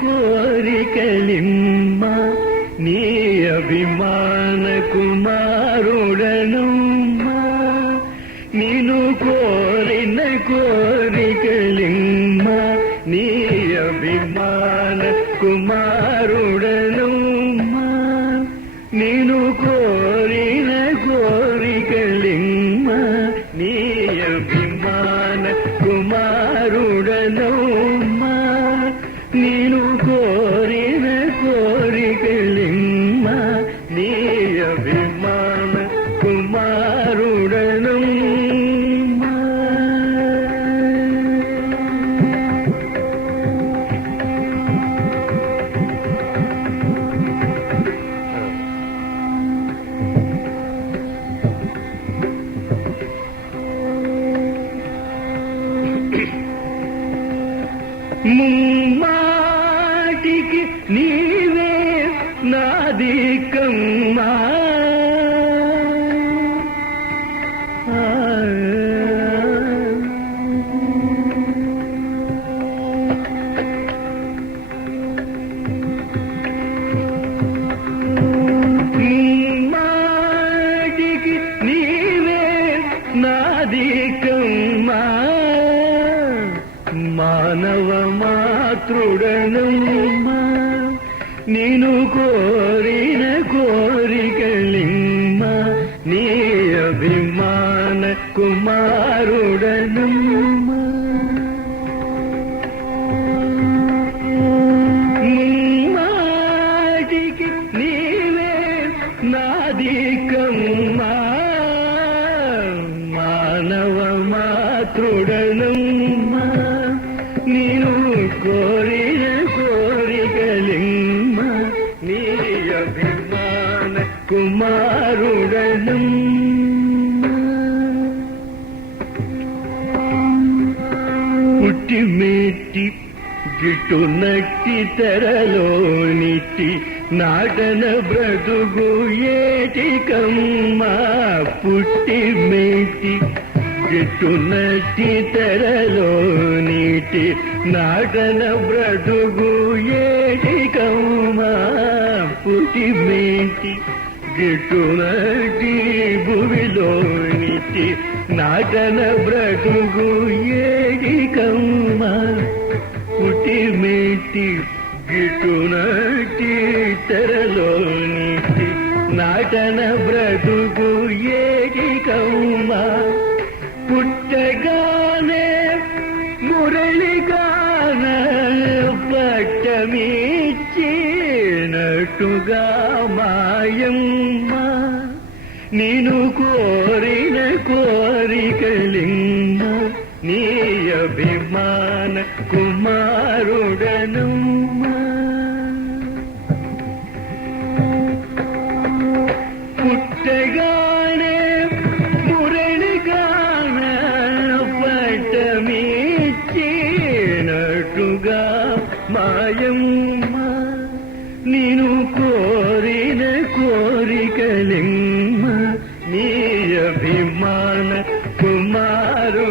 కోరికలిమ్మ నీ అభిమాన కుమారుడనుమ్మ నిను కోరిన కోరికలిమ్మ నీ అభిమాన కుమారుడనుమ్మ నిను కోరిన కోరికలిమ్మ నీ అభిమాన కుమారుడనుమ్మ నిను కోరిన కోరికలిమ్మ నీ అభిమాన కుమారుడనుమ్మ ముమ్మాటికి నీవే నాదికమ్మా ముమ్మాటికి నీవే నాదికమ్మా మానవ మాతృడనుమ్మ నిను కోరిన కోరికలిమ్మ నీ అభిమాన కుమారుడనుమ్మ ముమ్మాటికి నీవే నాదికమ్మ మానవ మాతృడనుమ్మ నీను కోరిన కోరికలిమ్మ నీ అభిమాన కుమారుడనుమ్మ పుట్టి మెట్టి గిట్టునట్టి తెరలోనిట్టి నాటన బ్రతుకు ఏటికమ్మ పుట్టి మెట్టి గిట్టునట్టి తెరలోనిటి నాటన బ్రతుకు ఏటికమ్మ పుట్టి మేటి గిట్టునట్టి భూమిలోనిటి నాటన బ్రతుకు ఏటికమ్మ పుట్టి మేటి గిట్టునట్టి తెరలోనిటి నాటన బ్రతుకు ఏటికమ్మ పుట్టగానే మురళిగాన పట్టమిచ్చినట్టుగా మాయమ్మ నిను కోరిన కోరికలిమ్మ నీ అభిమాన కుమారుడనుమ్మ పుట్టగానే మురళిగాన పట్టమిచ్చినట్టుగా మాయమ్మ నిను కోరిన కోరికలిమ్మ నీ అభిమాన కుమారు